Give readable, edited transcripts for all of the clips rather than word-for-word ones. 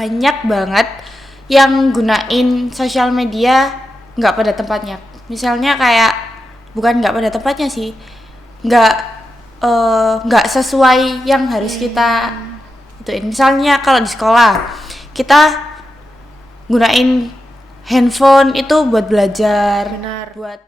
banyak banget yang gunain sosial media nggak pada tempatnya. Misalnya kayak bukan nggak pada tempatnya sih, nggak sesuai yang harus kita ituin. Misalnya kalau di sekolah kita gunain handphone itu buat belajar, Benar. buat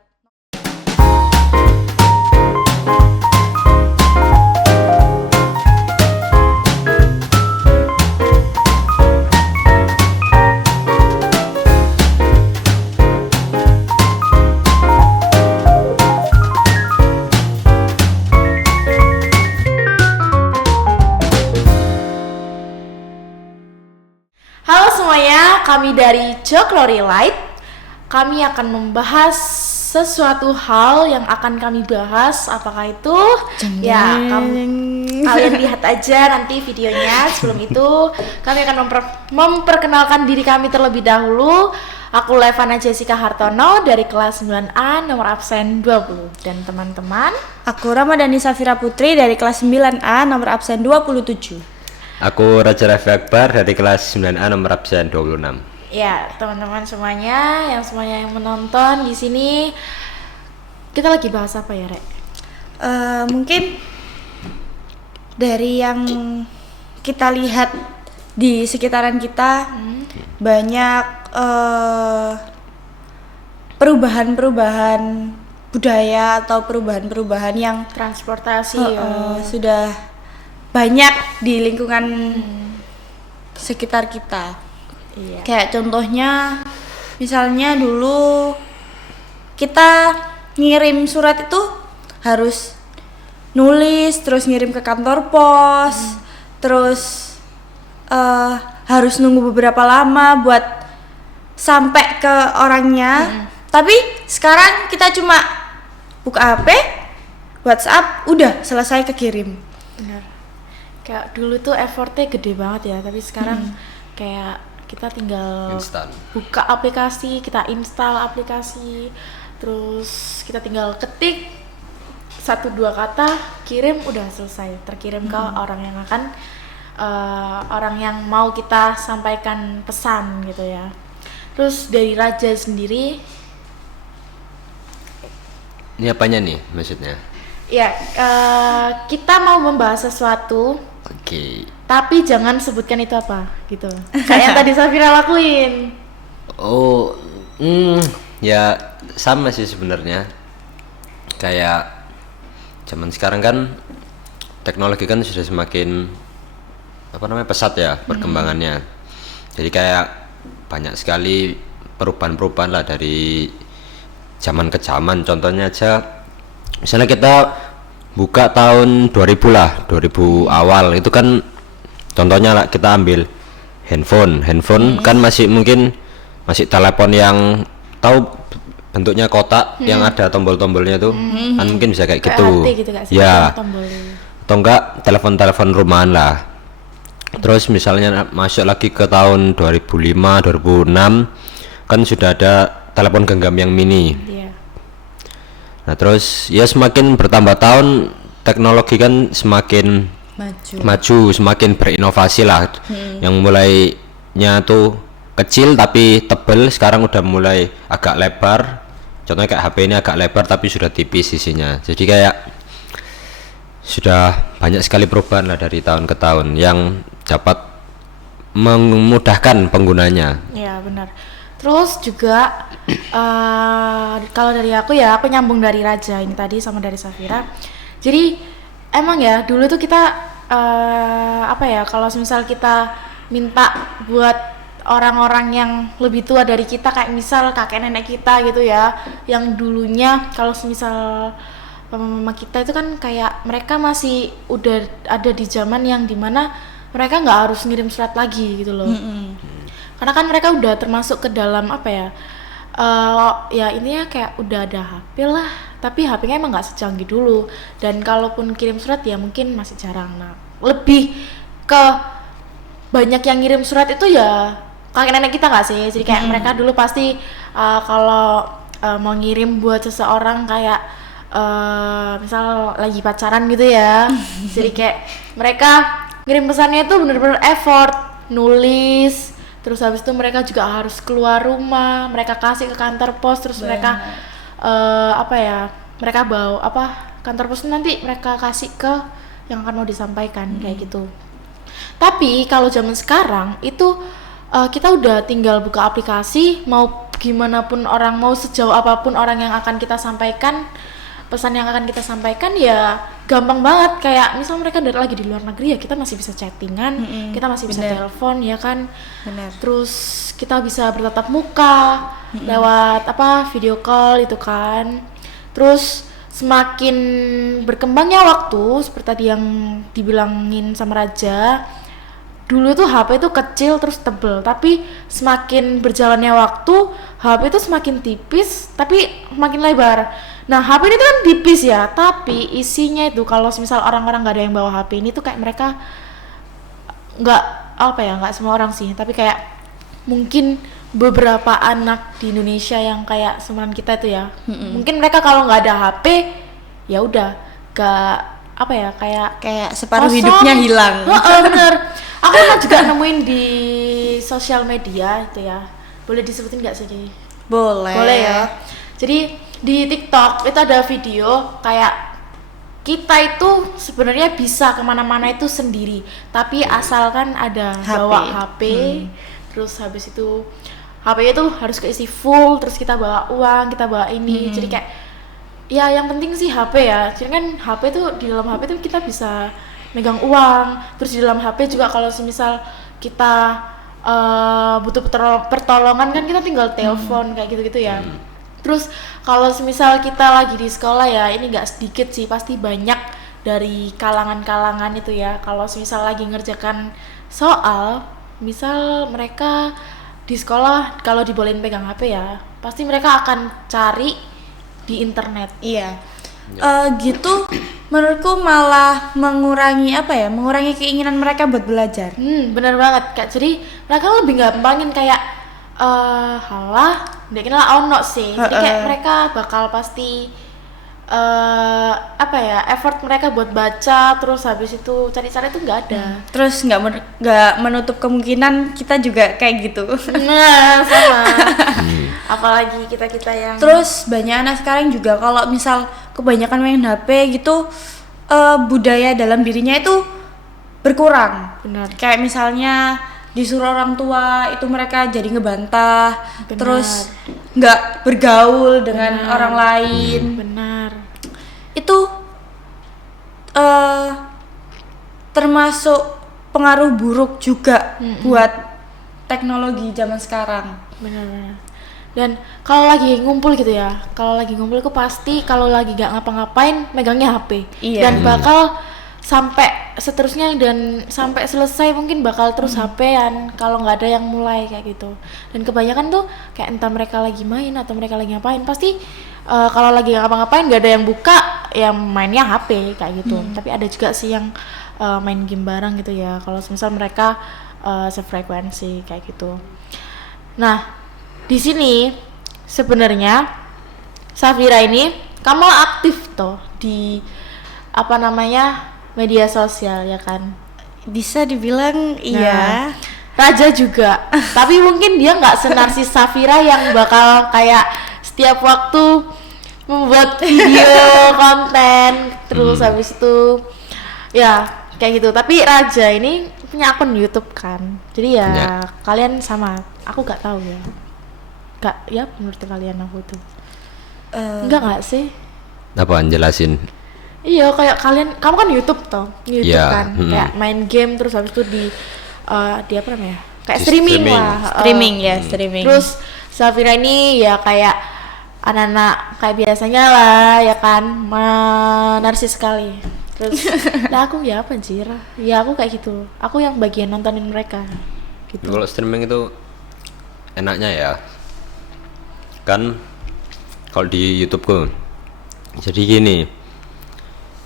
Halo semuanya, kami dari Joklori Light. Kami akan membahas sesuatu hal yang akan kami bahas. Apakah itu? Ya, kalian lihat aja nanti videonya. Sebelum itu, kami akan memperkenalkan diri kami terlebih dahulu. Aku Levana Jessica Hartono dari kelas 9A nomor absen 20. Dan teman-teman, aku Ramadhani Safira Putri dari kelas 9A nomor absen 27. Aku Raja Raffi Akbar dari kelas 9A nomor absen 26. ya teman-teman semuanya yang menonton di sini, kita lagi bahas apa ya, Rek? Mungkin dari yang kita lihat di sekitaran kita banyak perubahan-perubahan budaya atau perubahan-perubahan yang Transportasi sudah banyak di lingkungan sekitar kita. Iya. Kayak contohnya misalnya dulu kita ngirim surat itu harus nulis terus ngirim ke kantor pos, terus harus nunggu beberapa lama buat sampai ke orangnya. Tapi sekarang kita cuma buka HP, WhatsApp, udah selesai kekirim. Benar. Kayak dulu tuh effortnya gede banget ya, tapi sekarang kayak kita tinggal Instan. buka aplikasi, kita install aplikasi, terus kita tinggal ketik 1-2 kata, kirim, udah selesai, terkirim ke orang yang akan orang yang mau kita sampaikan pesan gitu ya. Terus dari Raja sendiri, Ini apanya nih maksudnya? ya kita mau membahas sesuatu, Oke. tapi jangan sebutkan itu apa gitu. Kayak yang tadi Safira lakuin. Oh, ya sama sih sebenarnya. Kayak zaman sekarang kan teknologi kan sudah semakin pesat ya perkembangannya. Jadi kayak banyak sekali perubahan-perubahan lah dari zaman ke zaman. Contohnya aja misalnya kita buka tahun 2000 lah, 2000 awal itu kan contohnya lah kita ambil handphone kan masih mungkin masih telepon yang tahu bentuknya kotak yang ada tombol-tombolnya tuh kan mungkin bisa kayak gitu. HT gitu gak sih? Ya, Tombolnya. atau enggak telepon rumahan lah. Terus misalnya masuk lagi ke tahun 2005 2006 kan sudah ada telepon genggam yang mini. Iya. Nah terus ya semakin bertambah tahun teknologi kan semakin maju, semakin berinovasi lah. Yang mulainya tuh kecil tapi tebel, sekarang udah mulai agak lebar. Contohnya kayak HP ini agak lebar tapi sudah tipis sisinya. Jadi kayak sudah banyak sekali perubahan lah dari tahun ke tahun yang dapat memudahkan penggunanya. Iya benar. Terus juga kalau dari aku ya, aku nyambung dari Raja ini tadi sama dari Safira. Jadi emang ya dulu tuh kita kalau misal kita minta buat orang-orang yang lebih tua dari kita, kayak misal kakek nenek kita gitu ya, yang dulunya kalau misal mama kita itu kan kayak mereka masih udah ada di zaman yang dimana mereka nggak harus ngirim surat lagi gitu loh. Karena kan mereka udah termasuk ke dalam ya intinya kayak udah ada HP lah, tapi HP-nya emang nggak secanggih dulu, dan kalaupun kirim surat ya mungkin masih jarang. Nah lebih ke banyak yang ngirim surat itu ya kakek nenek kita nggak sih? Jadi kayak mereka dulu pasti kalau mau ngirim buat seseorang kayak misal lagi pacaran gitu ya, jadi kayak mereka ngirim pesannya itu bener-bener effort nulis, terus habis itu mereka juga harus keluar rumah, mereka kasih ke kantor pos, terus mereka mereka bawa kantor pos nanti mereka kasih ke yang akan mau disampaikan kayak gitu. Tapi kalau zaman sekarang itu kita udah tinggal buka aplikasi, mau gimana pun orang, mau sejauh apapun orang yang akan kita sampaikan, pesan yang akan kita sampaikan ya gampang banget. Kayak misal mereka lagi di luar negeri ya kita masih bisa chattingan, kita masih bisa telepon ya kan. Bener. Terus kita bisa bertatap muka lewat video call itu kan. Terus semakin berkembangnya waktu seperti tadi yang dibilangin sama Raja, dulu tuh HP itu kecil terus tebel, tapi semakin berjalannya waktu HP itu semakin tipis tapi makin lebar. Nah HP ini tuh kan tipis ya, tapi isinya itu kalau misal orang-orang nggak ada yang bawa HP ini tuh kayak mereka nggak semua orang sih, tapi kayak mungkin beberapa anak di Indonesia yang kayak seumuran kita itu ya, mungkin mereka kalau nggak ada HP ya udah kayak separuh kosong. hidupnya hilang. Bener. Aku kan juga nemuin di sosial media itu ya, boleh disebutin nggak sih? Boleh ya. Jadi di TikTok itu ada video kayak kita itu sebenarnya bisa kemana-mana itu sendiri, tapi asalkan ada bawa HP, terus habis itu HP itu harus keisi full, terus kita bawa uang, kita bawa ini, jadi kayak ya yang penting sih HP ya. Jadi kan HP tuh, di dalam HP tuh kita bisa megang uang, terus di dalam HP juga kalau semisal kita butuh pertolongan kan kita tinggal telepon kayak gitu-gitu ya. Terus kalau semisal kita lagi di sekolah ya, ini nggak sedikit sih, pasti banyak dari kalangan-kalangan itu ya, kalau semisal lagi ngerjakan soal, misal mereka di sekolah kalau dibolehin pegang HP ya, pasti mereka akan cari di internet. Iya. Gitu menurutku malah mengurangi mengurangi keinginan mereka buat belajar. Bener banget Kak. Jadi mereka lebih gampangin kayak halah mungkin lah ono sih. Jadi kayak mereka bakal pasti effort mereka buat baca, terus habis itu cari-cari itu nggak ada. Terus nggak menutup kemungkinan kita juga kayak gitu. Nah sama. Apalagi kita yang terus banyak anak sekarang juga kalau misal kebanyakan main HP gitu, budaya dalam dirinya itu berkurang. Benar. Kayak misalnya disuruh orang tua itu mereka jadi ngebantah. Benar. Terus nggak bergaul dengan orang lain. Benar. Itu termasuk pengaruh buruk juga buat teknologi zaman sekarang. Benar. Dan kalau lagi ngumpul gitu ya, kalau lagi ngumpul aku pasti kalau lagi gak ngapa-ngapain megangnya HP. Iya. Dan bakal sampai seterusnya dan sampai selesai mungkin bakal terus HP-an kalau nggak ada yang mulai kayak gitu. Dan kebanyakan tuh kayak entah mereka lagi main atau mereka lagi ngapain, pasti kalau lagi nggak ngapa-ngapain nggak ada yang buka, yang mainnya HP kayak gitu. Tapi ada juga sih yang main game bareng gitu ya, kalau misal mereka sefrekuensi kayak gitu. Nah di sini sebenarnya Safira ini kamu aktif toh di media sosial ya kan? Bisa dibilang iya. Raja juga. Tapi mungkin dia nggak senarsis Safira yang bakal kayak setiap waktu membuat video konten terus habis itu ya kayak gitu. Tapi Raja ini punya akun YouTube kan, jadi ya kalian sama. Aku nggak tahu ya. Nggak ya menurut kalian aku tuh nggak sih? Apa jelasin? Iya kayak kamu kan YouTube toh, kan kayak main game terus habis itu di kayak streaming lah, streaming. Terus Safira ini ya kayak anak-anak kayak biasanya lah ya kan, narsis sekali. Terus lah aku ya apa anjir, ya aku kayak gitu, aku yang bagian nontonin mereka gitu. Kalau streaming itu enaknya ya kan kalau di YouTube ku, jadi gini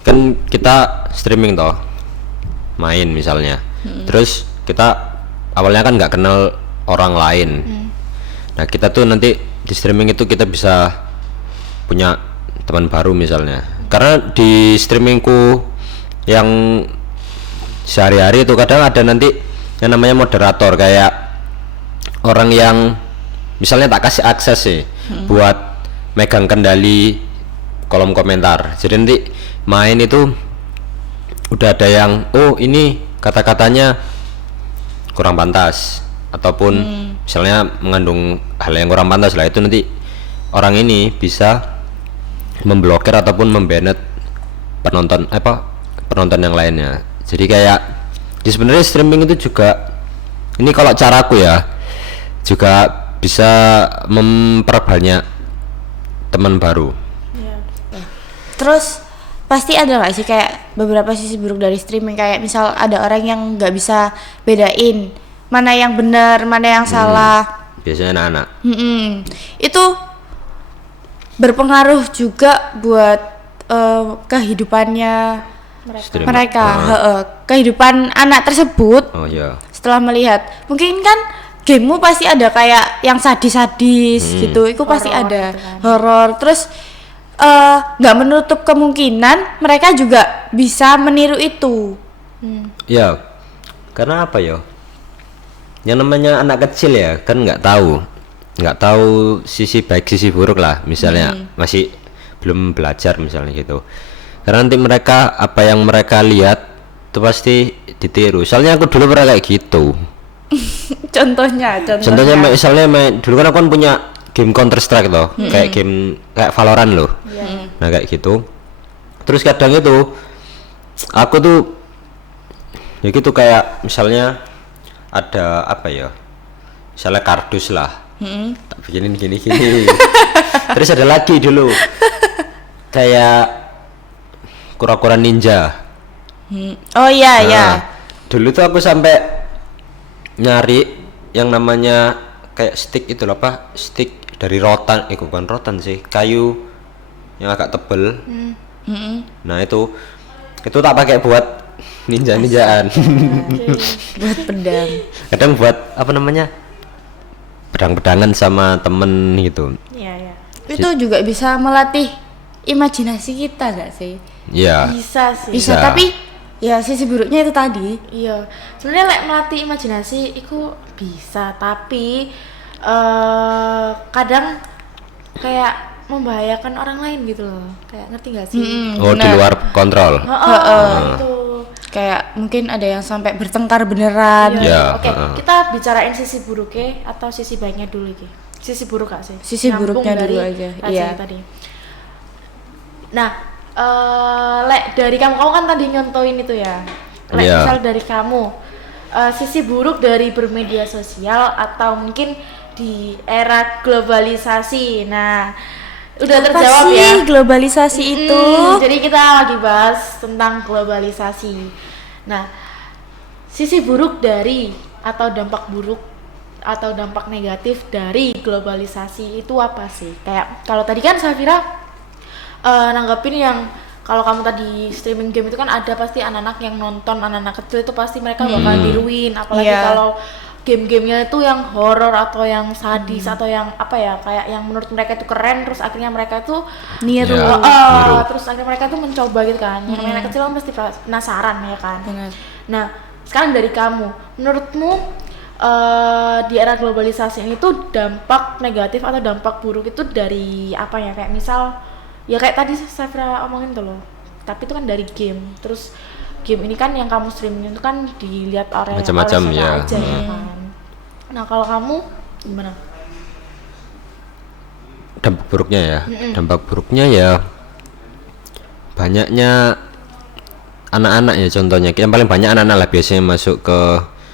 kan kita streaming toh, main misalnya, terus kita awalnya kan nggak kenal orang lain. Nah kita tuh nanti di streaming itu kita bisa punya teman baru misalnya, karena di streamingku yang sehari-hari itu kadang ada nanti yang namanya moderator, kayak orang yang misalnya tak kasih akses sih buat megang kendali kolom komentar. Jadi nanti main itu udah ada yang ini kata-katanya kurang pantas ataupun misalnya mengandung hal yang kurang pantas lah, itu nanti orang ini bisa memblokir ataupun membanet penonton yang lainnya. Jadi kayak sebenarnya streaming itu juga, ini kalau caraku ya, juga bisa memperbanyak teman baru. Terus pasti ada nggak sih kayak beberapa sisi buruk dari streaming, kayak misal ada orang yang nggak bisa bedain mana yang benar mana yang salah. Biasanya anak-anak. Itu berpengaruh juga buat kehidupannya mereka. Kehidupan anak tersebut Oh iya. setelah melihat, mungkin kan gamemu pasti ada kayak yang sadis-sadis gitu, itu pasti Horor ada gitu kan. horor. Terus nggak menutup kemungkinan mereka juga bisa meniru itu. Ya, karena apa ya? Yang namanya anak kecil ya, kan nggak tahu sisi baik sisi buruk lah. Misalnya masih belum belajar misalnya gitu. Karena nanti mereka apa yang mereka lihat itu pasti ditiru. Soalnya aku dulu pernah kayak gitu. Contohnya Misalnya dulu kan aku kan punya game Counter Strike toh, kayak game kayak Valorant loh. Nah kayak gitu. Terus kadang itu aku tuh ya gitu, kayak misalnya ada apa ya, misalnya kardus lah, tak bikinin gini terus ada lagi dulu kayak kura-kura ninja. Oh iya ya. Dulu tuh aku sampai nyari yang namanya kayak stick itu loh, apa, stick dari rotan, bukan rotan sih, kayu yang agak tebel. Nah itu tak pakai buat ninja-ninjaan. Buat pedang. Kadang buat apa namanya, pedang-pedangan sama temen gitu. Iya. Itu juga bisa melatih imajinasi kita nggak sih? Iya. Bisa sih. Bisa, tapi ya sisi buruknya itu tadi. Iya, sebenarnya melatih imajinasi itu bisa, tapi kadang kayak membahayakan orang lain gitu loh. Kayak ngerti gak sih? Oh, di luar kontrol. Gitu. Kayak mungkin ada yang sampai bertengkar beneran. Iya. Oke, kita bicarain sisi buruknya atau sisi baiknya dulu iki. Sisi buruk gak sih? Sisi Nyambung buruknya dari dulu aja, Raja iya. Tadi. Nah, dari kamu kan tadi nyontoin itu ya. Iya. Misal dari kamu, sisi buruk dari bermedia sosial atau mungkin di era globalisasi. Nah, udah Apa terjawab sih ya. globalisasi itu? Jadi kita lagi bahas tentang globalisasi. Nah, sisi buruk dari atau dampak buruk atau dampak negatif dari globalisasi itu apa sih? Kayak kalau tadi kan Safira nanggepin yang kalau kamu tadi streaming game itu kan ada pasti anak-anak yang nonton, anak-anak kecil itu pasti mereka bakal tiruin, apalagi Iya. kalau game-gamenya itu yang horor atau yang sadis atau yang apa ya, kayak yang menurut mereka itu keren, terus akhirnya mereka itu Niru. Iya. Niru. terus akhirnya mereka tuh mencoba gitu kan. Yang anak kecil kan pasti penasaran ya kan. Benar. Nah, sekarang dari kamu, menurutmu di era globalisasi ini tuh dampak negatif atau dampak buruk itu dari apa ya? Kayak misal ya kayak tadi saya omongin tuh loh. Tapi itu kan dari game. Terus game ini kan yang kamu streaming itu kan dilihat oleh Macam-macam, siapa ya. aja ya kan. Nah, kalau kamu gimana? Dampak buruknya ya. Dampak buruknya ya banyaknya anak-anak ya, contohnya yang paling banyak anak-anak lah biasanya masuk ke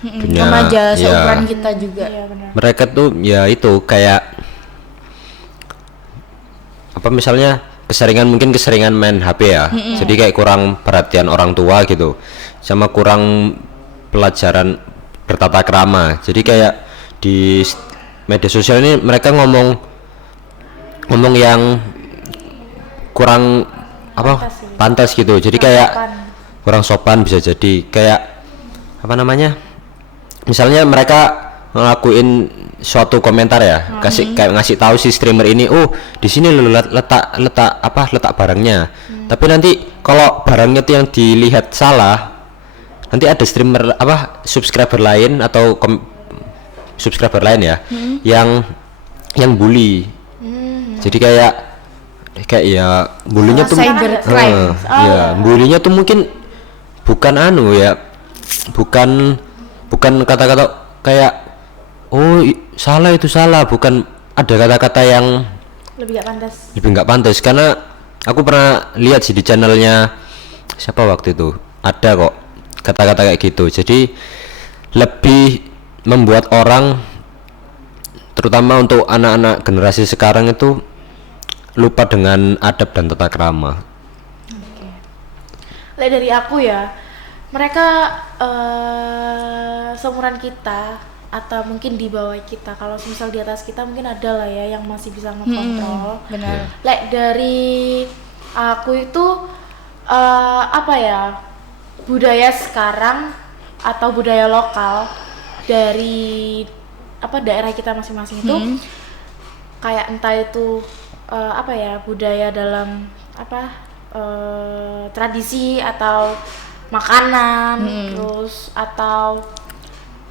dunia Remaja ya. seumuran kita juga. Iya benar. Mereka tuh ya itu kayak apa, misalnya keseringan main HP ya. Jadi kayak kurang perhatian orang tua gitu, sama kurang pelajaran bertata krama. Jadi kayak di media sosial ini mereka ngomong yang kurang apa, pantas gitu. Jadi kayak kurang sopan, bisa jadi kayak apa namanya, misalnya mereka ngelakuin suatu komentar ya, ngasih tahu si streamer ini, oh di sini lu letak barangnya. Tapi nanti kalau barangnya itu yang dilihat salah, nanti ada streamer apa subscriber lain atau subscriber lain ya yang bully. Jadi kayak ya bulinya tuh cybercrime. ya bulinya tuh mungkin bukan bukan kata-kata kayak salah itu salah, bukan ada kata-kata yang lebih nggak pantas karena aku pernah lihat sih di channelnya siapa waktu itu ada kok kata-kata kayak gitu. Jadi lebih membuat orang terutama untuk anak-anak generasi sekarang itu lupa dengan adab dan tata krama. Dari aku ya, mereka seumuran kita atau mungkin di bawah kita, kalau misal di atas kita mungkin ada lah ya yang masih bisa mengontrol. Benar. Dari aku itu apa ya, budaya sekarang atau budaya lokal dari daerah kita masing-masing itu kayak entah itu budaya dalam tradisi atau makanan, terus atau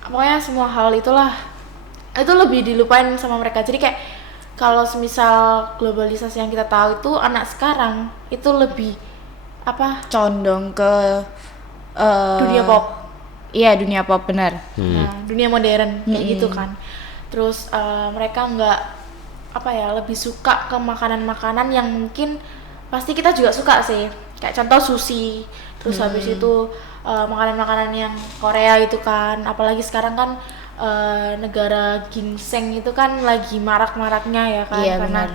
pokoknya semua hal itulah itu lebih dilupain sama mereka. Jadi kayak kalau semisal globalisasi yang kita tahu itu anak sekarang itu lebih condong ke dunia pop. Iya, dunia pop benar. Nah, dunia modern kayak gitu kan. Terus mereka nggak lebih suka ke makanan-makanan yang mungkin pasti kita juga suka sih, kayak contoh sushi. Terus habis itu makanan-makanan yang Korea itu kan, apalagi sekarang kan negara ginseng itu kan lagi marak-maraknya ya kan, Iya, karena benar.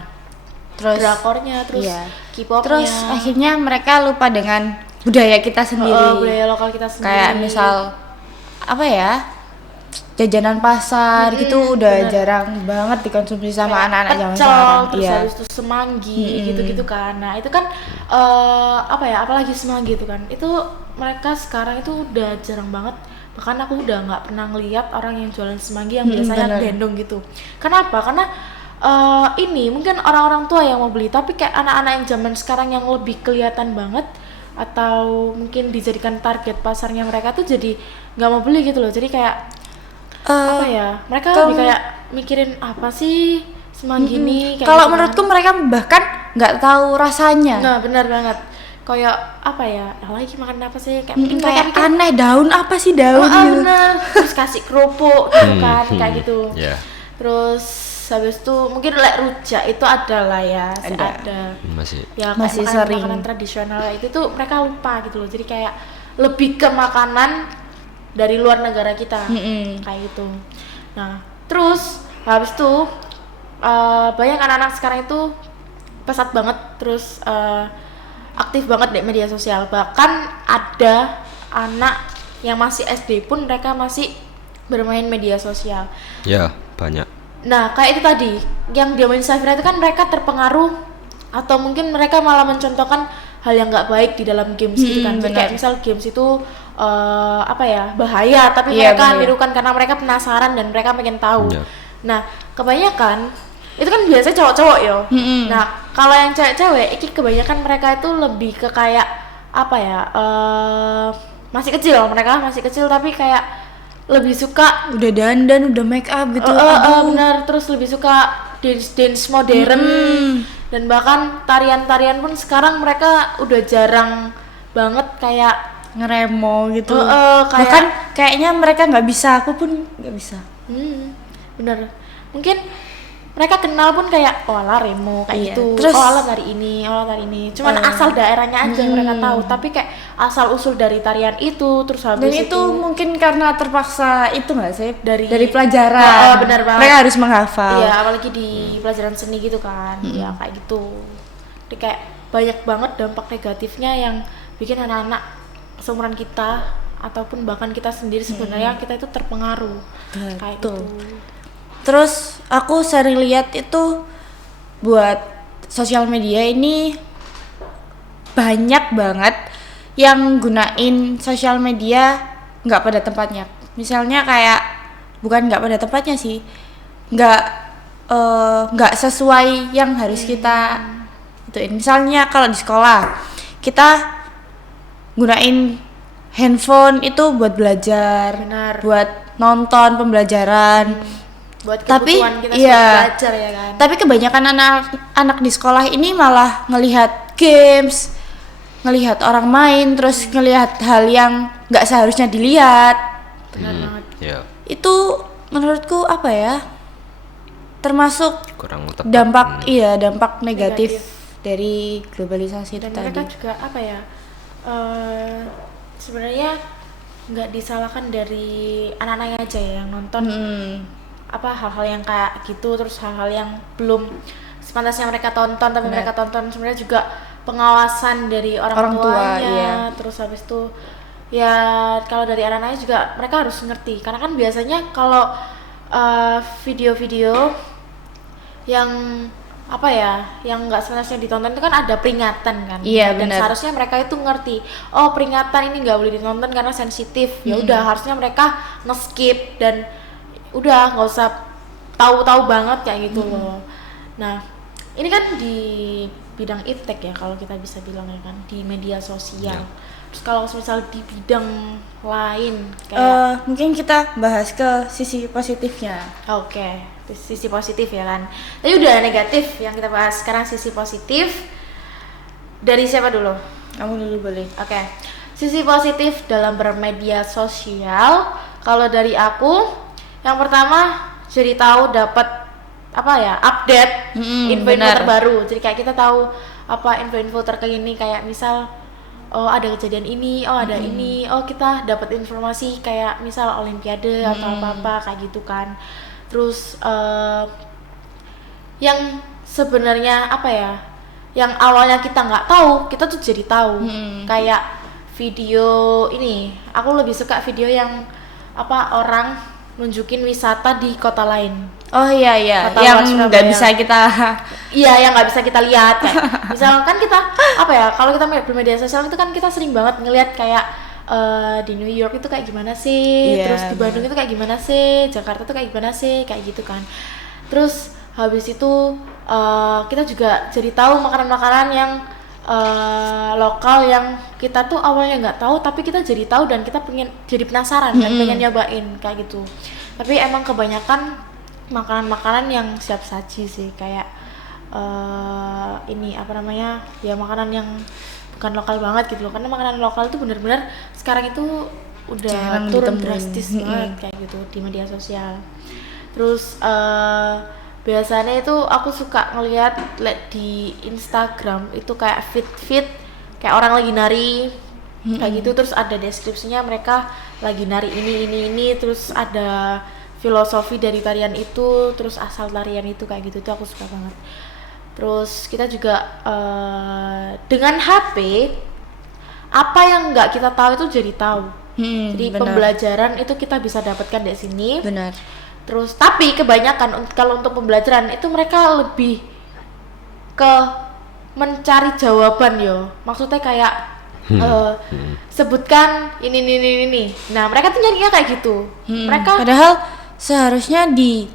Terus drakornya, terus K-popnya, terus akhirnya mereka lupa dengan budaya kita sendiri. budaya lokal kita sendiri. Kayak misal jajanan pasar gitu udah jarang banget dikonsumsi sama kayak anak-anak zaman pecel, sekarang. terus habis itu semanggi gitu-gitu kan. Nah itu kan apalagi semanggi itu kan, itu mereka sekarang itu udah jarang banget. Bahkan aku udah nggak pernah ngeliat orang yang jualan semanggi yang biasanya gendong gitu. Kenapa? Karena ini mungkin orang-orang tua yang mau beli, tapi kayak anak-anak yang zaman sekarang yang lebih kelihatan banget atau mungkin dijadikan target pasarnya mereka tuh jadi nggak mau beli gitu loh. Jadi kayak mereka lebih kayak mikirin apa sih semanggi ini kayak Kalau gitu menurutku mereka bahkan nggak tahu rasanya. Nah benar banget, kayak lagi makan apa sih, kayak mungkin mereka Kayak mikir aneh, daun apa sih daun gitu. bener, terus kasih kerupuk gitu kan, kayak gitu. Yeah. Terus habis itu mungkin rujak itu ada Masih ya, kayak Masih sering. makanan tradisional itu tuh mereka lupa gitu loh. Jadi kayak lebih ke makanan dari luar negara kita kayak gitu. Nah terus habis itu banyak anak-anak sekarang itu pesat banget, terus aktif banget di media sosial. Bahkan ada anak yang masih SD pun mereka masih bermain media sosial. ya banyak. Nah kayak itu tadi yang diomongin Safira itu kan mereka terpengaruh atau mungkin mereka malah mencontohkan hal yang nggak baik di dalam games itu kan. Jadi kayak misal games itu bahaya, tapi mereka nirukan karena mereka penasaran dan mereka pengen tahu. Nah kebanyakan itu kan biasanya cowok-cowok yo. Nah kalau yang cewek-cewek ini kebanyakan mereka itu lebih ke kayak masih kecil tapi kayak lebih suka Udah dandan, udah make up gitu. benar, terus lebih suka dance modern. Dan bahkan tarian-tarian pun sekarang mereka udah jarang banget kayak ngeremo gitu. kayak Bahkan kayaknya mereka nggak bisa, aku pun nggak bisa. bener, mungkin mereka kenal pun kayak ala remo kayak gitu, Terus, ala tari ini, cuman asal daerahnya aja yang mereka tahu, tapi kayak asal usul dari tarian itu, terus habis dan itu mungkin karena terpaksa itu nggak sih dari pelajaran. benar banget, Mereka harus menghafal. iya, apalagi di pelajaran seni gitu kan. Ya kayak gitu. Jadi kayak banyak banget dampak negatifnya yang bikin anak-anak seumuran kita ataupun bahkan kita sendiri sebenarnya kita itu terpengaruh kayak gitu. Terus aku sering lihat itu buat sosial media ini banyak banget yang gunain sosial media nggak pada tempatnya. Misalnya kayak bukan nggak pada tempatnya sih, nggak sesuai yang harus kita ituin. Misalnya kalau di sekolah kita gunain handphone itu buat belajar, Benar. buat nonton pembelajaran. Buat Tapi, kebutuhan kita iya. sebagai belajar ya kan. Tapi kebanyakan anak di sekolah ini malah ngelihat games, ngelihat orang main, terus ngelihat hal yang nggak seharusnya dilihat. Benar banget. Ya, Itu menurutku apa ya? Termasuk kurang tepat. dampak negatif dari globalisasi itu Dan mereka tadi. juga apa ya? Sebenarnya nggak disalahkan dari anak-anaknya aja ya yang nonton apa hal-hal yang kayak gitu, terus hal-hal yang belum sepantasnya mereka tonton tapi mereka tonton. Sebenarnya juga pengawasan dari orang Orang tua, tuanya, iya. terus habis itu ya kalau dari anak-anaknya juga mereka harus ngerti karena kan biasanya kalau video-video yang apa ya yang nggak sebenarnya ditonton itu kan ada peringatan kan. Iya, Dan benar. seharusnya mereka itu ngerti, oh peringatan ini nggak boleh ditonton karena sensitif. Ya udah harusnya mereka nge-skip dan udah nggak usah tahu-tahu banget kayak gitu loh. Nah ini kan di bidang iptek ya kalau kita bisa bilang ya kan, di media sosial. Terus kalau misal di bidang lain kayak Mungkin kita bahas ke sisi positifnya. oke, sisi positif ya kan. Tadi udah negatif yang kita bahas, sekarang sisi positif. Dari siapa dulu? Kamu dulu boleh. Oke. Sisi positif dalam bermedia sosial. Kalau dari aku, yang pertama jadi tahu dapat apa ya? Update info-info benar. terbaru. Jadi kayak kita tahu apa info-info terkini kayak misal oh ada kejadian ini, oh ada ini, oh kita dapat informasi kayak misal olimpiade atau apa-apa kayak gitu kan. Terus yang sebenarnya apa ya? Yang awalnya kita nggak tahu, kita tuh jadi tahu. Kayak video ini, aku lebih suka video yang apa orang nunjukin wisata di kota lain. Oh iya, Kota yang luar nggak Surabaya. bisa kita. Iya, yang nggak bisa kita lihat kayak. Misalkan kita apa ya? Kalau kita bermedia sosial itu kan kita sering banget ngelihat kayak di New York itu kayak gimana sih, Iya, terus di Bandung itu kayak gimana sih, Jakarta tuh kayak gimana sih, kayak gitu kan. Terus habis itu kita juga jadi tahu makanan-makanan yang lokal yang kita tuh awalnya nggak tahu, tapi kita jadi tahu dan kita pengen jadi penasaran dan pengen nyobain kayak gitu. Tapi emang kebanyakan makanan-makanan yang siap saji sih, kayak ini apa namanya ya, makanan yang bukan lokal banget gitu loh, karena makanan lokal itu benar-benar sekarang itu udah Jarang turun ditemuin. drastis banget kayak gitu di media sosial. Terus biasanya itu aku suka ngelihat di Instagram itu kayak feed kayak orang lagi nari kayak gitu, terus ada deskripsinya mereka lagi nari ini, terus ada filosofi dari tarian itu, terus asal tarian itu kayak gitu, tuh aku suka banget. Terus kita juga dengan HP apa yang nggak kita tahu itu jadi tahu. Jadi benar. pembelajaran itu kita bisa dapatkan dari sini. Benar. Terus tapi kebanyakan kalau untuk pembelajaran itu mereka lebih ke mencari jawaban yo. Maksudnya kayak sebutkan ini. Nah, mereka tuh nyarinya kayak gitu. Mereka Padahal seharusnya di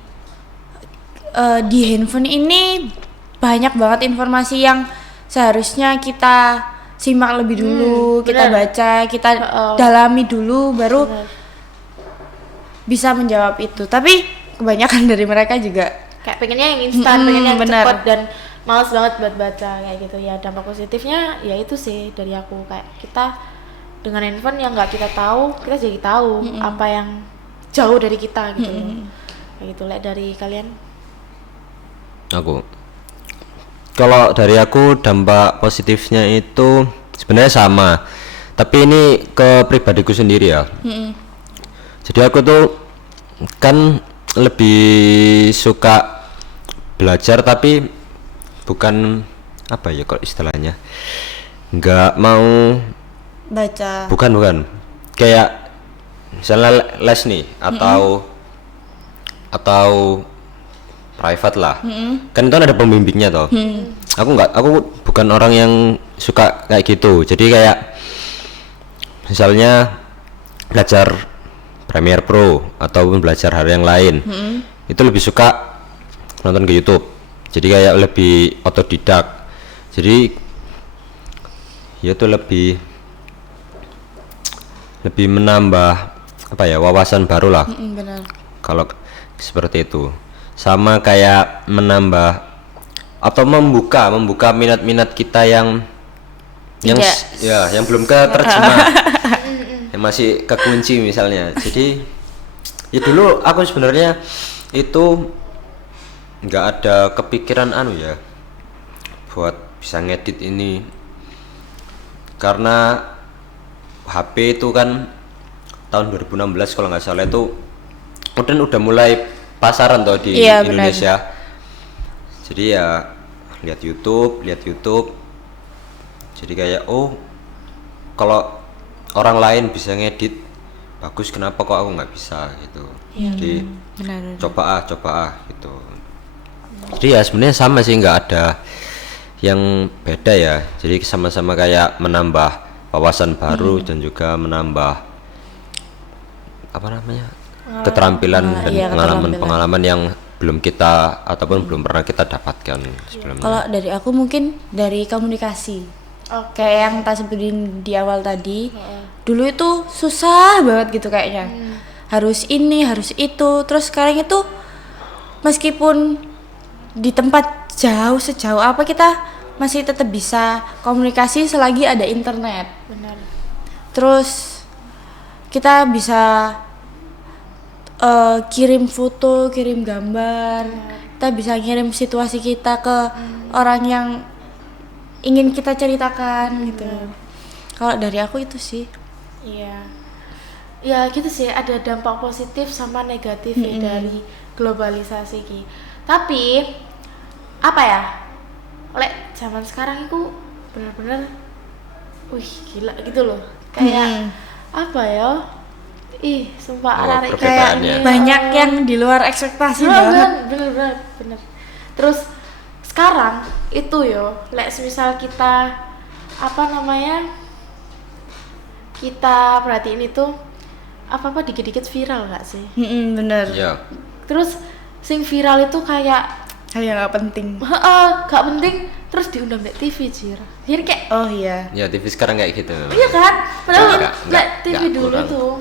handphone ini banyak banget informasi yang seharusnya kita simak lebih dulu, kita benar. baca, kita dalami dulu, baru bisa menjawab itu. Tapi kebanyakan dari mereka juga kayak pengennya yang instan, pengennya yang benar. cepat dan malas banget buat baca kayak gitu ya. Dampak positifnya ya itu sih dari aku, kayak kita dengan handphone yang nggak kita tahu, kita jadi tahu apa yang jauh dari kita gitu loh. Kayak gitu. Lihat dari kalian. Kalau dari aku dampak positifnya itu sebenarnya sama, tapi ini ke pribadiku sendiri ya. Jadi aku tuh kan lebih suka belajar, tapi bukan apa ya kalau istilahnya, nggak mau baca. bukan kayak misalnya les nih atau private lah, kan itu ada pembimbingnya toh. Aku bukan orang yang suka kayak gitu, jadi kayak misalnya belajar Premiere Pro ataupun belajar hal yang lain, itu lebih suka nonton ke YouTube, jadi kayak lebih otodidak, jadi ya itu lebih lebih menambah apa ya, wawasan baru lah. Benar. Kalau seperti itu, sama kayak menambah atau membuka minat-minat kita yang Tidak. yang belum terjemah, yang masih kekunci misalnya. Jadi ya dulu aku sebenarnya itu nggak ada kepikiran ya buat bisa ngedit ini, karena HP itu kan tahun 2016 kalau nggak salah itu udah mulai pasaran toh di Iya, Indonesia. Jadi ya lihat YouTube. Jadi kayak kalau orang lain bisa ngedit bagus, kenapa kok aku nggak bisa gitu. Jadi Benar. coba gitu. Jadi ya sebenarnya sama sih, nggak ada yang beda ya. Jadi sama-sama kayak menambah wawasan baru dan juga menambah apa namanya, keterampilan dan iya, pengalaman yang belum kita ataupun belum pernah kita dapatkan sebelumnya. Kalau dari aku mungkin dari komunikasi. Kayak yang tak sebutin di awal tadi. Dulu itu susah banget gitu kayaknya. Harus ini, harus itu. Terus sekarang itu meskipun di tempat sejauh apa kita masih tetap bisa komunikasi selagi ada internet. Benar. Terus kita bisa kirim foto, kirim gambar, kita bisa kirim situasi kita ke orang yang ingin kita ceritakan gitu. Kalau dari aku itu sih. Iya. Ya gitu sih, ada dampak positif sama negatif ya dari globalisasi ki. Tapi apa ya? Zaman sekarang itu bener-bener gila gitu loh. Kayak apa ya? Sumpah arek kayak perbedaannya. Banyak yang di luar ekspektasi banget. bener. Terus sekarang itu semisal kita kita perhatiin itu apa dikit-dikit viral nggak sih? Bener. Ya, Terus sing viral itu kayak Hal yang gak penting. gak penting, terus diundang di TV jadi kayak Oh iya. ya TV sekarang kayak gitu. iya kan, padahal Enggak, TV enggak, dulu kurang. tuh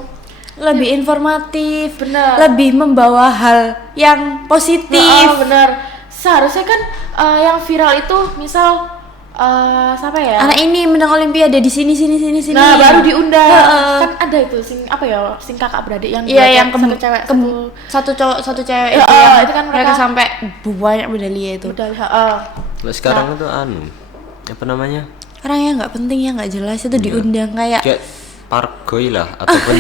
Lebih informatif, Bener. lebih membawa hal yang positif. bener. Seharusnya kan yang viral itu misal siapa ya? Anak ini menang olimpiade di sini. Nah, baru diundang. Kan ada itu sing kakak beradik yang Iya, dua yang satu cewek satu cowok satu cewek Ya, itu yang itu kan mereka mereka- sampai banyak medali itu. udah Nah, sekarang itu apa namanya? Orang yang nggak penting, yang nggak jelas itu diundang kayak Kayak Pargoy lah ataupun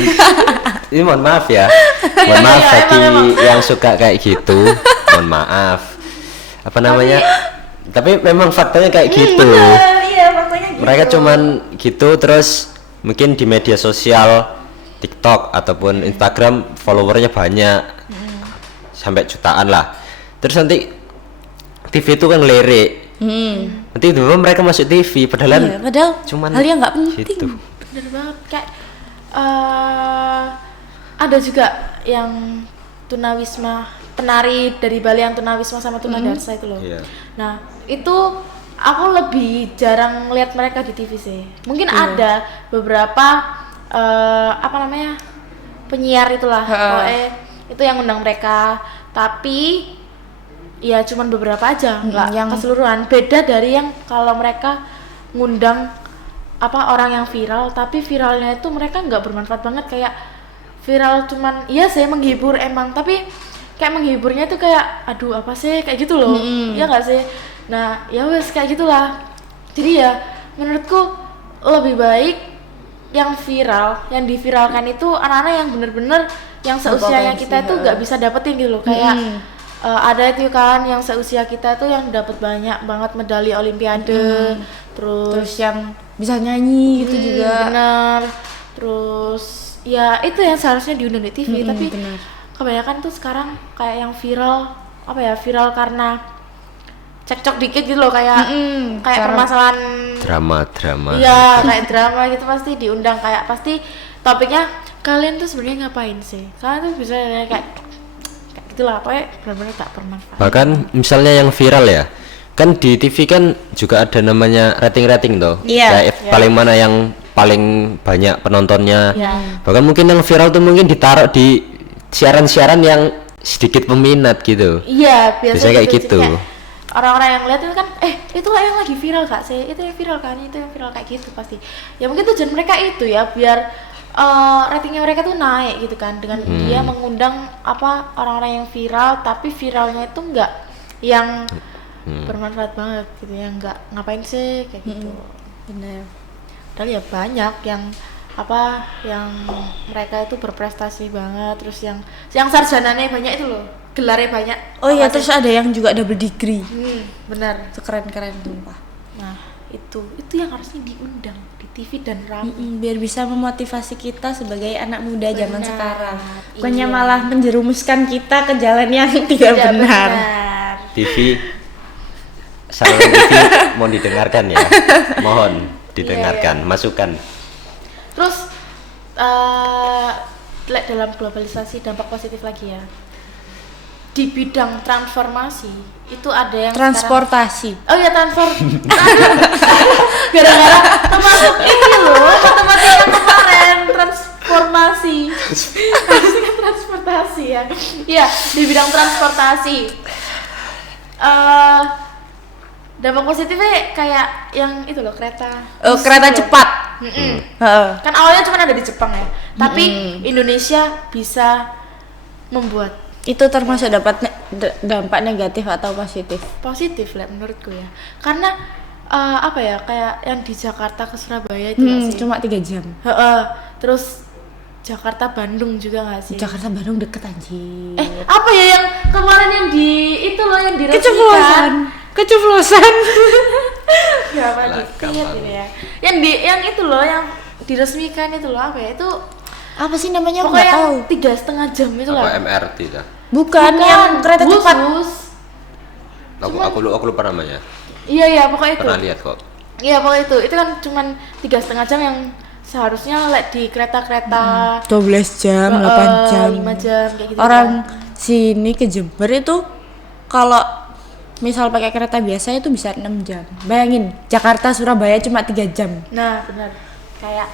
ini mohon maaf ya. Mohon maaf Iya, bagi emang. yang suka kayak gitu. Mohon maaf. Apa namanya? Tapi memang faktanya kayak gitu. iya faktanya gitu. Mereka cuman gitu, terus mungkin di media sosial TikTok ataupun Instagram followernya banyak, sampai jutaan lah. Terus nanti TV itu kan ngelirik, nanti itu mereka masuk TV padahal Iya, padahal cuman hal yang nggak penting. gitu. bener banget kayak ada juga yang tunawisma, penari dari Bali yang tunawisma sama tunadarsa itu loh. Iya. Nah itu aku lebih jarang lihat mereka di TV sih. Mungkin ada beberapa penyiar itulah, itu yang undang mereka. Tapi ya cuman beberapa aja, nggak yang- keseluruhan. Beda dari yang kalau mereka ngundang orang yang viral, tapi viralnya itu mereka nggak bermanfaat banget, kayak viral cuman iya sih menghibur emang, tapi kayak menghiburnya itu kayak aduh apa sih kayak gitu loh. Iya nggak sih? Nah ya wes kayak gitulah. Jadi ya menurutku lebih baik yang viral, yang diviralkan itu anak-anak yang bener-bener yang seusianya kita itu nggak bisa dapetin gitu loh. Kayak ada itu kan yang seusia kita tuh yang dapat banyak banget medali olimpiade, Terus yang bisa nyanyi gitu juga. bener. Terus ya itu yang seharusnya diundang di TV, tapi bener. kebanyakan tuh sekarang kayak yang viral viral karena cekcok dikit gitu loh, kayak permasalahan Drama. iya kayak drama gitu, pasti diundang, kayak pasti topiknya kalian tuh sebenarnya ngapain sih, kalian tuh bisa kayak gitulah, pokoknya benar-benar tak bermanfaat. Bahkan misalnya yang viral ya, kan di TV kan juga ada namanya rating toh. Iya. Kayak paling mana yang paling banyak penontonnya. Ya. Bahkan mungkin yang viral tuh mungkin ditaruh di siaran-siaran yang sedikit peminat gitu. Iya, Biasanya kayak gitu. Kayak orang-orang yang lihat itu kan, itu lah yang lagi viral kak sih, itu yang viral kan, itu yang viral kayak gitu pasti. Ya mungkin tujuan mereka itu ya biar ratingnya mereka tuh naik gitu kan, dengan dia mengundang apa orang-orang yang viral, tapi viralnya itu enggak yang bermanfaat banget gitu ya, enggak ngapain sih kayak gitu. Benar. Padahal ya banyak yang apa yang mereka itu berprestasi banget, terus yang sarjananya banyak itu loh, gelarnya banyak. Oh iya, Apa terus sih? ada yang juga double degree. Benar. Itu keren-keren sumpah. Nah itu yang harusnya diundang di TV dan rame. Biar bisa memotivasi kita sebagai anak muda zaman Benar, sekarang. Bukannya iya. malah menjerumuskan kita ke jalan yang tidak benar. TV saluran TV mohon didengarkan ya. Mohon didengarkan, masukan. Terus dalam globalisasi dampak positif lagi ya. Di bidang transformasi itu ada yang Transportasi. sekarang, oh ya gara-gara termasuk ini loh matematika yang kemarin transformasi harusnya kan transportasi ya. Iya, di bidang transportasi dampak positifnya kayak yang itu loh, kereta Kereta bus loh. cepat. Heeh. Kan awalnya cuma ada di Jepang ya, tapi Indonesia bisa membuat Itu termasuk dampak negatif atau positif? positif lah menurutku ya, karena apa ya, kayak yang di Jakarta ke Surabaya itu nggak sih? Cuma 3 jam. Heeh. Terus Jakarta Bandung juga nggak sih? Jakarta Bandung deket anjir. Apa ya yang kemarin yang di itu loh yang diresmikan? Keceplosan. Ya apa dikit gitu ya. Yang itu loh yang diresmikan itu loh, apa ya itu? Apa sih namanya? Aku Pokoknya nggak tahu. yang 3,5 jam itu loh. Apa MRT dah? Bukan yang kereta bus, cepat. bus. Aku lupa namanya. Iya pokoknya itu. Pernah lihat kok. Iya pokoknya itu kan cuman 3,5 jam yang seharusnya di kereta-kereta 12 jam, 8 jam. 5 jam kayak gitu. Orang sini ke Jember itu kalau misal pakai kereta biasa itu bisa 6 jam. Bayangin, Jakarta Surabaya cuma 3 jam. Nah benar, kayak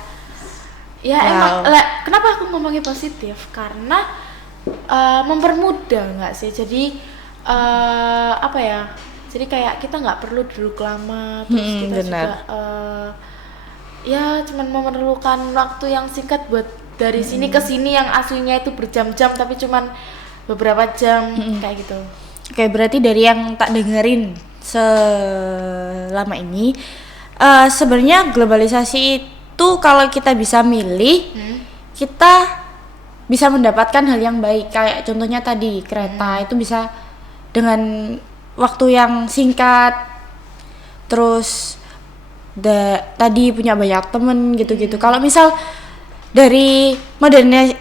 ya Wow. emang kenapa aku ngomongin positif, karena mempermudah nggak sih, jadi apa ya, jadi kayak kita nggak perlu duduk lama, terus kita benar. juga ya cuman memerlukan waktu yang singkat buat dari sini ke sini, yang aslinya itu berjam-jam tapi cuman beberapa jam kayak gitu. Oke, berarti dari yang tak dengerin selama ini, sebenarnya globalisasi itu kalau kita bisa milih, kita bisa mendapatkan hal yang baik. Kayak contohnya tadi kereta itu bisa dengan waktu yang singkat, terus tadi punya banyak temen gitu-gitu. Kalau misal dari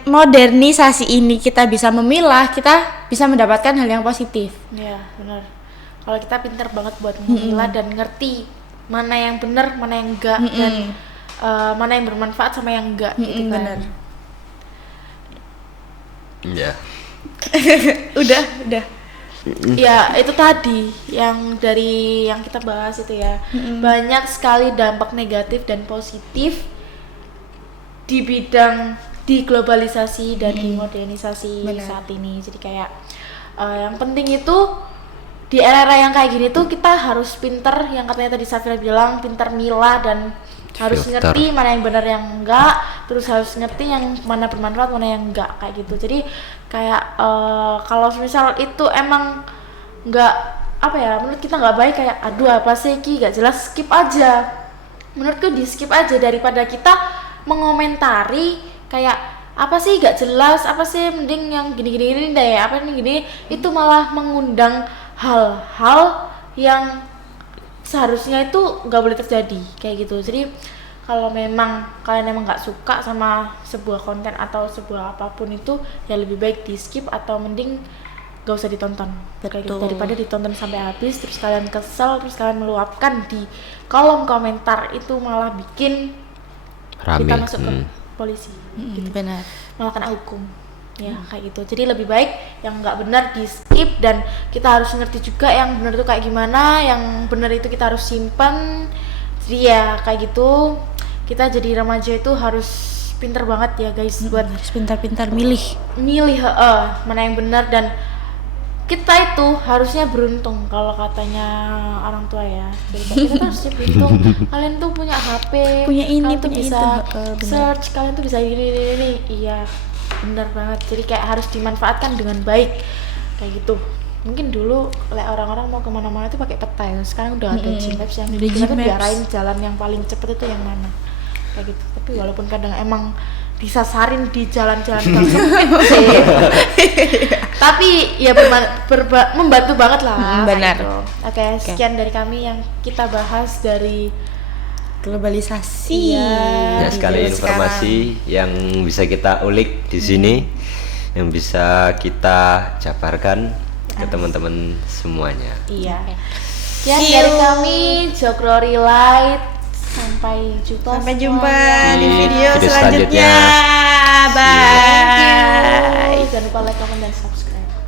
modernisasi ini kita bisa memilah, kita bisa mendapatkan hal yang positif. Ya benar. Kalau kita pintar banget buat memilah dan ngerti mana yang benar, mana yang enggak, dan mana yang bermanfaat sama yang enggak gitu kan. Benar. Iya. Udah. Ya itu tadi yang dari yang kita bahas itu ya, banyak sekali dampak negatif dan positif di bidang globalisasi dan di modernisasi saat ini. Jadi kayak yang penting itu di era yang kayak gini tuh kita harus pinter, yang katanya tadi Safira bilang, pinter milah dan harus Filter. ngerti mana yang benar yang enggak, terus harus ngerti yang mana bermanfaat mana yang enggak kayak gitu. Jadi kayak kalau misal itu emang enggak apa ya, menurut kita nggak baik, kayak aduh apa sih ki gak jelas, skip aja. Menurutku di skip aja daripada kita mengomentari kayak apa sih gak jelas, apa sih mending yang gini deh, apa ini gini, itu malah mengundang hal-hal yang seharusnya itu nggak boleh terjadi kayak gitu. Jadi kalau memang kalian emang nggak suka sama sebuah konten atau sebuah apapun itu, ya lebih baik di skip atau mending gak usah ditonton kayak gitu, daripada ditonton sampai habis terus kalian kesel, terus kalian meluapkan di kolom komentar, itu malah bikin Rame. kita masuk ke polisi gitu. Benar. Malah kena hukum ya kayak gitu. Jadi lebih baik yang nggak benar di skip, dan kita harus ngerti juga yang benar itu kayak gimana, yang benar itu kita harus simpan. Jadi ya kayak gitu. kita jadi remaja itu harus pinter banget ya guys buat Harus pintar-pintar milih. milih mana yang benar, dan kita itu harusnya beruntung kalau katanya orang tua ya. Jadi kita tuh harusnya beruntung. Kalian tuh punya HP, Punya ini, kalian tuh punya bisa itu, benar. search, kalian tuh bisa ini. Iya, benar banget. Jadi kayak harus dimanfaatkan dengan baik kayak gitu. Mungkin dulu orang-orang mau kemana-mana tuh pakai peta ya. Sekarang udah ada Gmaps yang Ada kita tuh Gmaps. diarahin jalan yang paling cepet itu yang mana kayak gitu. Tapi walaupun kadang emang disasarin di jalan-jalan yang sempit sih, tapi ya membantu banget lah. Benar. Gitu. Oke, sekian dari kami yang kita bahas dari Globalisasi. Iya. Ya sekali Di informasi yang bisa kita ulik di sini, yang bisa kita jabarkan ke teman-teman semuanya. iya. Sekian See dari you. kami Jokrory Light. Sampai jumpa. Sampai jumpa semuanya. di Di video video selanjutnya. selanjutnya. Bye. Thank you. Jangan lupa like, comment, dan subscribe.